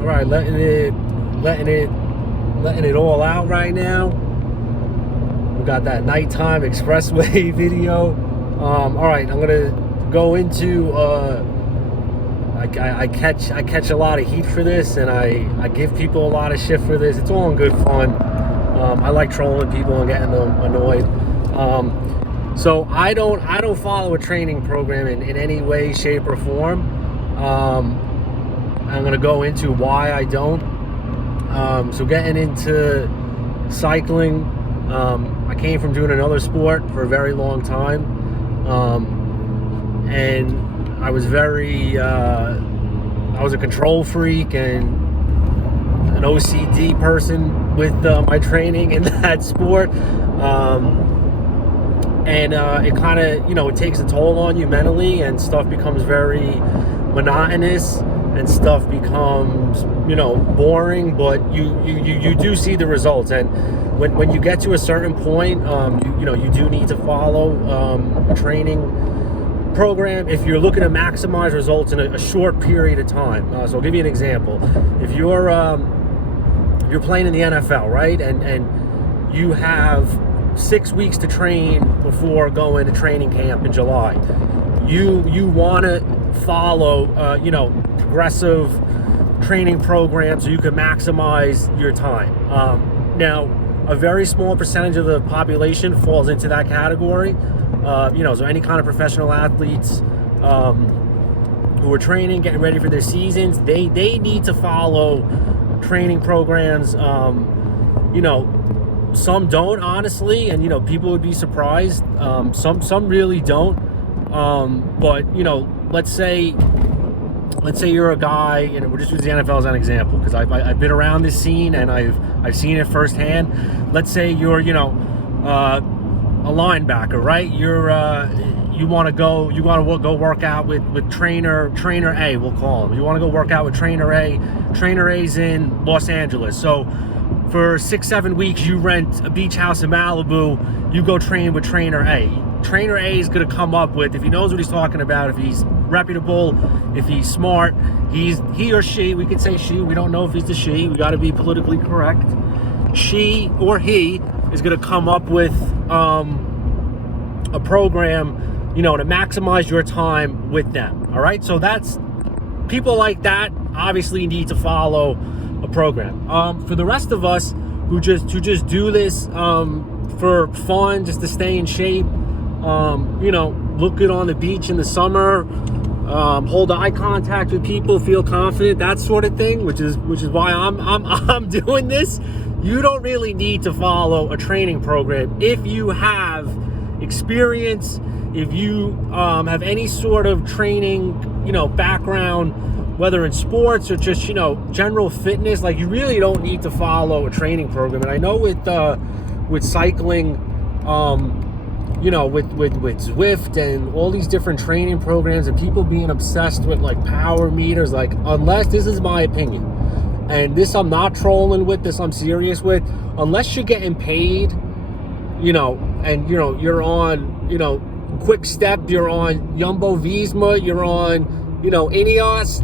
All right, letting it all out right now. We got that nighttime expressway video. All right, I'm gonna go into. I catch a lot of heat for this, and I give people a lot of shit for this. It's all in good fun. I like trolling people and getting them annoyed. So I don't follow a training program in any way, shape, or form. I'm gonna go into why I don't. So getting into cycling, I came from doing another sport for a very long time, and I was I was a control freak and an OCD person with my training in that sport. And it kind of, it takes a toll on you mentally, and stuff becomes very monotonous, and stuff becomes, boring, but you do see the results. And when you get to a certain point, you do need to follow a training program if you're looking to maximize results in a short period of time. So I'll give you an example. If you're playing in the NFL, right, and you have 6 weeks to train before going to training camp in July, you want to follow progressive training programs so you can maximize your time. Now, a very small percentage of the population falls into that category. So any kind of professional athletes who are training, getting ready for their seasons, they need to follow training programs. Some don't, honestly, and people would be surprised. Some really don't. But let's say you're a guy, we'll just use the NFL as an example, because I've been around this scene and I've seen it firsthand. Let's say you're a linebacker, right? You want to go work out with trainer A, we'll call him. You want to go work out with trainer A. Trainer A's in Los Angeles, so for 6-7 weeks you rent a beach house in Malibu. You go train with trainer A. Trainer A is going to come up with, if he knows what he's talking about, if he's reputable, if he's smart, he or she, we could say she, we don't know if he's the she, we got to be politically correct. She or he is going to come up with a program, to maximize your time with them. All right, so that's people like that obviously need to follow a program. For the rest of us who just do this for fun, just to stay in shape, look good on the beach in the summer, hold eye contact with people, feel confident, that sort of thing, which is why I'm doing this. You don't really need to follow a training program if you have experience, if you have any sort of training, background, whether in sports or just, general fitness. Like, you really don't need to follow a training program. And I know with cycling, with Zwift and all these different training programs, and people being obsessed with like power meters, like, unless, this is my opinion, and this I'm not trolling with, this I'm serious with, unless you're getting paid, and you're on, Quick Step, you're on Jumbo Visma, you're on, Ineos,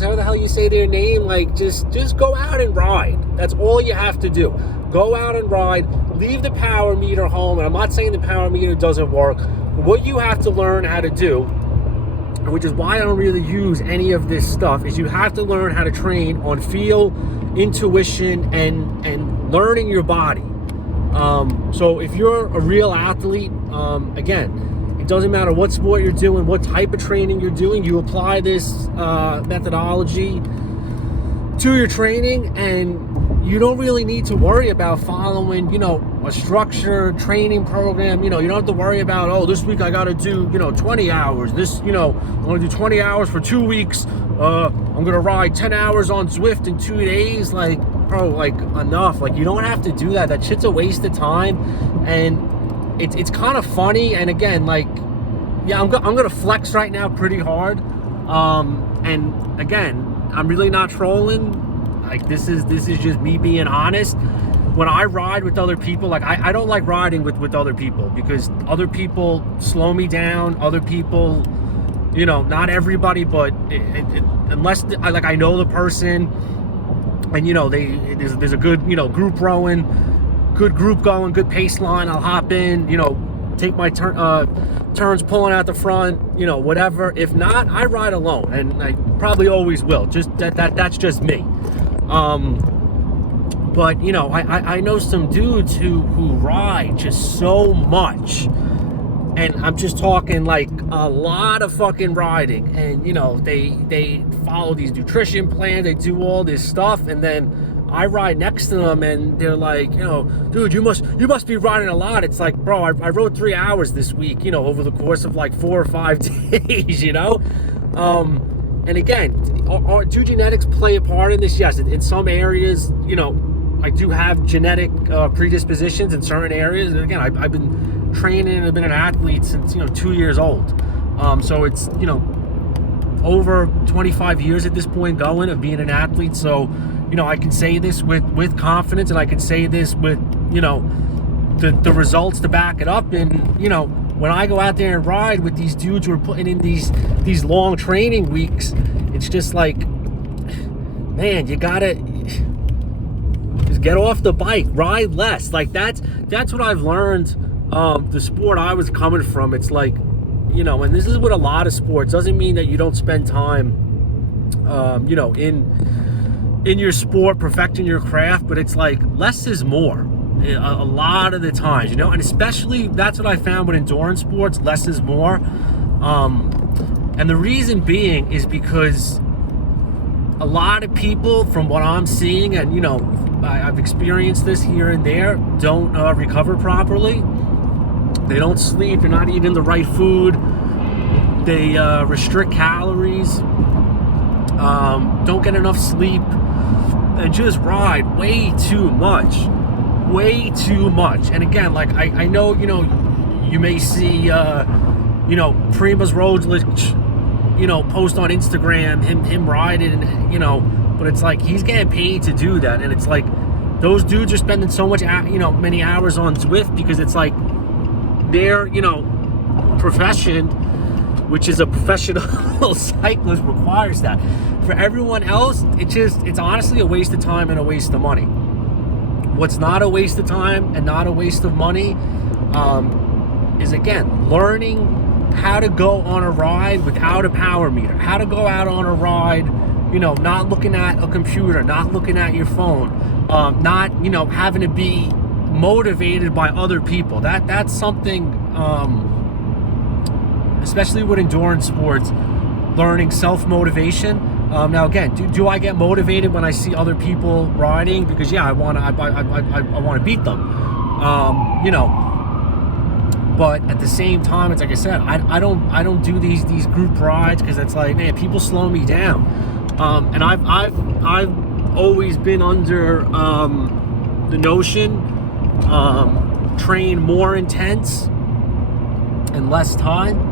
however the hell you say their name, like, just go out and ride. That's all you have to do. Go out and ride, leave the power meter home. And I'm not saying the power meter doesn't work, but what you have to learn how to do, which is why I don't really use any of this stuff, is you have to learn how to train on feel, intuition, and learning your body. So if you're a real athlete, again, it doesn't matter what sport you're doing, what type of training you're doing, you apply this methodology to your training, and you don't really need to worry about following, a structured training program. You don't have to worry about, oh, this week I got to do, 20 hours. This, I'm going to do 20 hours for 2 weeks. I'm going to ride 10 hours on Zwift in 2 days. Like, bro, like, enough. Like, you don't have to do that. That shit's a waste of time. And it's kind of funny. And again, like, yeah, I'm going to flex right now pretty hard. And again, I'm really not trolling. Like, this is just me being honest. When I ride with other people, like, I don't like riding with other people, because other people slow me down. Other people, not everybody, but unless I know the person, and there's a good group rowing, good group going, good pace line, I'll hop in, take my turns pulling out the front, whatever. If not, I ride alone, and I probably always will. Just that's just me. But I know some dudes who ride just so much, and I'm just talking like a lot of fucking riding, and they follow these nutrition plans, they do all this stuff, and then I ride next to them and they're like, dude, you must be riding a lot. It's like, bro, I rode 3 hours this week, over the course of like 4 or 5 days, and again, do genetics play a part in this? Yes, in some areas, I do have genetic predispositions in certain areas. And again, I've been training and I've been an athlete since 2 years old, so it's over 25 years at this point going of being an athlete. So I can say this with confidence, and I can say this with the results to back it up. And when I go out there and ride with these dudes who are putting in these long training weeks, it's just like, man, you gotta just get off the bike, ride less. Like that's what I've learned. The sport I was coming from, it's like, and this is with a lot of sports, doesn't mean that you don't spend time in your sport perfecting your craft, but it's like less is more a lot of the times, and especially that's what I found with endurance sports, less is more. And the reason being is because a lot of people, from what I'm seeing, and I've experienced this here and there, don't recover properly. They don't sleep, they're not eating the right food, they restrict calories, don't get enough sleep, and just ride way too much. And again, like I know, you may see Primoz Roglic, post on Instagram him riding, but it's like he's getting paid to do that, and it's like those dudes are spending so much many hours on Zwift because it's like their profession, which is a professional cyclist, requires that. For everyone else, it's honestly a waste of time and a waste of money. What's not a waste of time and not a waste of money is, again, learning how to go on a ride without a power meter, how to go out on a ride, not looking at a computer, not looking at your phone, not, having to be motivated by other people. That's something, especially with endurance sports, learning self-motivation. Now again, do I get motivated when I see other people riding? Because yeah, I want to beat them, but at the same time, it's like I said, I don't do these group rides because it's like, man, people slow me down, and I've always been under the notion, train more intense in less time.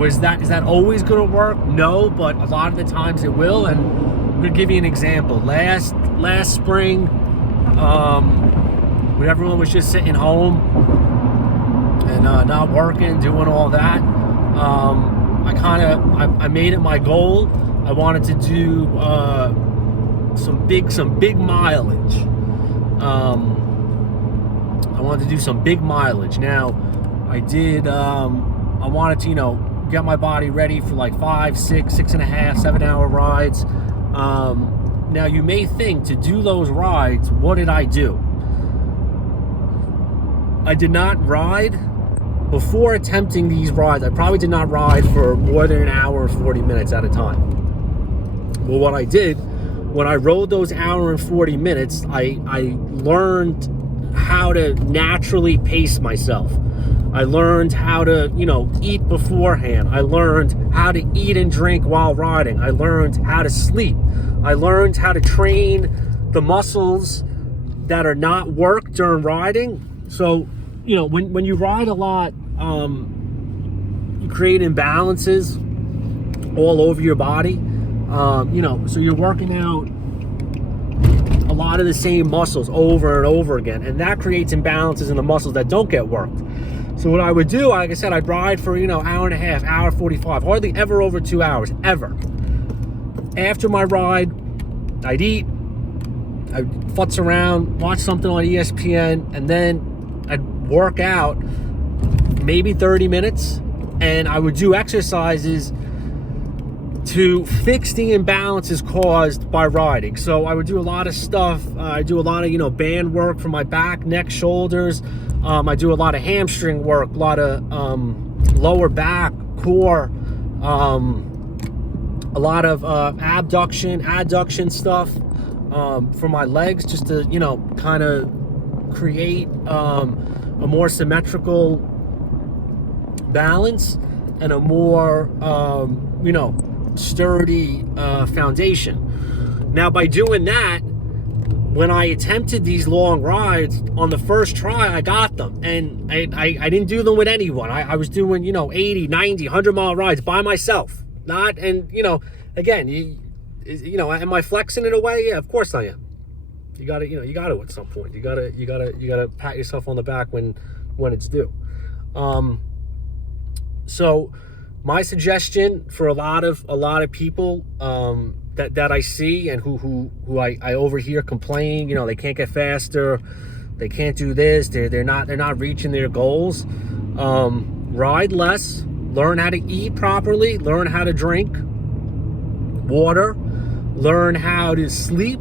Is that always going to work? No, but a lot of the times it will. And I'm going to give you an example. Last spring, when everyone was just sitting home and not working, doing all that, I made it my goal. I wanted to do some big mileage. I wanted to do some big mileage. Now, I did. I wanted to, get my body ready for like 5, 6, 6.5, 7 hour rides. Now, you may think, to do those rides, what did I do? I did not ride. Before attempting these rides, I probably did not ride for more than an hour or 40 minutes at a time. Well, what I did, when I rode those hour and 40 minutes, I learned how to naturally pace myself. I learned how to, eat beforehand. I learned how to eat and drink while riding. I learned how to sleep. I learned how to train the muscles that are not worked during riding. So, when you ride a lot, you create imbalances all over your body. So you're working out a lot of the same muscles over and over again, and that creates imbalances in the muscles that don't get worked. So what I would do, like I said, I'd ride for, hour and a half, hour 45, hardly ever over 2 hours, ever. After my ride, I'd eat, I'd futz around, watch something on ESPN, and then I'd work out maybe 30 minutes, and I would do exercises to fix the imbalances caused by riding. So I would do a lot of stuff. I do a lot of, band work for my back, neck, shoulders. I do a lot of hamstring work, a lot of lower back, core, a lot of adduction stuff for my legs, just to, kind of create a more symmetrical balance and a more, sturdy foundation. Now, by doing that, when I attempted these long rides on the first try, I got them, and I didn't do them with anyone. I was doing 80, 90, 100-mile rides by myself. Again, am I flexing in a way? Yeah, of course I am. You gotta at some point. You gotta pat yourself on the back when it's due. So my suggestion for a lot of people that I see and who I overhear complain, they can't get faster, they can't do this, they're not reaching their goals. Ride less, learn how to eat properly, learn how to drink water, learn how to sleep,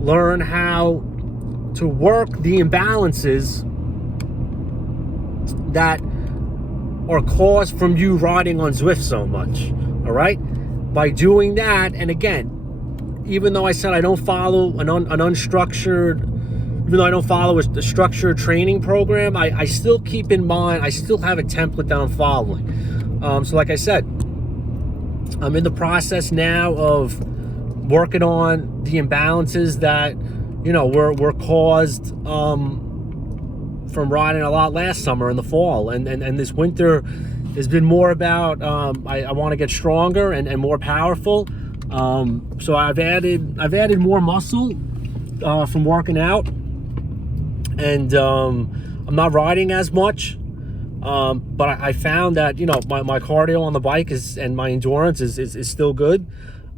learn how to work the imbalances that are caused from you riding on Zwift so much. All right, by doing that, and again, even though I said I don't follow an unstructured, even though I don't follow a structured training program, I still keep in mind, I still have a template that I'm following. So like I said, I'm in the process now of working on the imbalances that were caused from riding a lot last summer and the fall, and this winter has been more about I want to get stronger and more powerful. So I've added more muscle from working out, and I'm not riding as much, but I found that my cardio on the bike and my endurance is still good,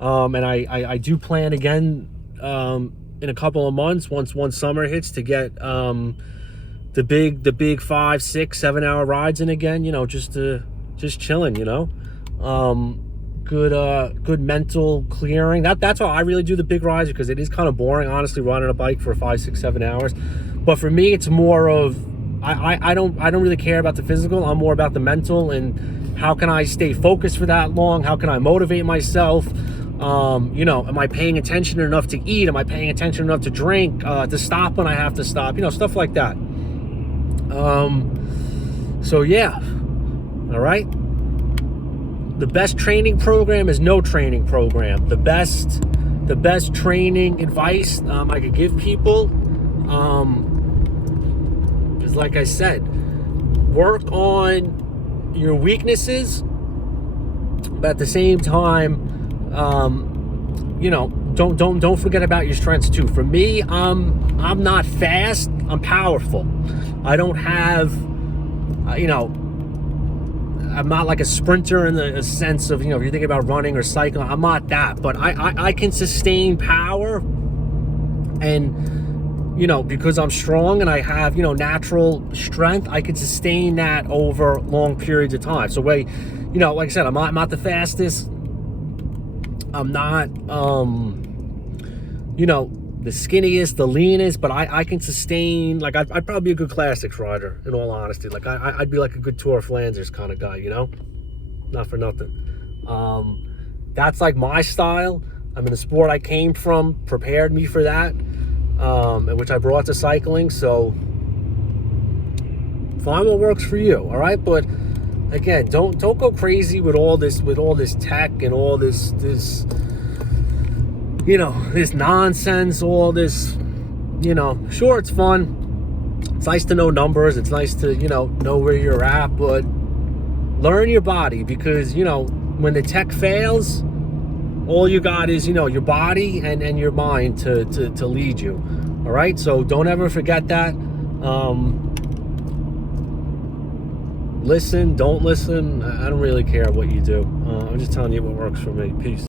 and I do plan again in a couple of months once summer hits to get the big 5, 6, 7 hour rides in again, just chilling, good mental clearing. That's why I really do the big rides, because it is kind of boring, honestly, riding a bike for 5, 6, 7 hours. But for me, it's more of I don't really care about the physical. I'm more about the mental, and how can I stay focused for that long? How can I motivate myself? Am I paying attention enough to eat? Am I paying attention enough to drink, to stop when I have to stop? Stuff like that. So yeah, all right. The best training program is no training program. The best training advice I could give people is, like I said, work on your weaknesses, but at the same time, don't forget about your strengths too. For me, I'm not fast, I'm powerful. I don't have, I'm not like a sprinter in the sense of, if you're thinking about running or cycling, I'm not that, but I can sustain power, and, because I'm strong and I have, natural strength, I can sustain that over long periods of time. So like I said, I'm not the fastest. I'm not, the skinniest, the leanest, but I can sustain, like, I'd probably be a good classics rider, in all honesty. Like, I'd be like a good Tour of Flanders kind of guy, not for nothing. That's like my style. I mean, the sport I came from prepared me for that, and which I brought to cycling. So find what works for you, all right? But again, don't go crazy with all this tech and all this this nonsense, all this, sure, it's fun. It's nice to know numbers. It's nice to, know where you're at, but learn your body, because, when the tech fails, all you got is, your body and your mind to lead you. All right. So don't ever forget that. Listen, don't listen. I don't really care what you do. I'm just telling you what works for me. Peace.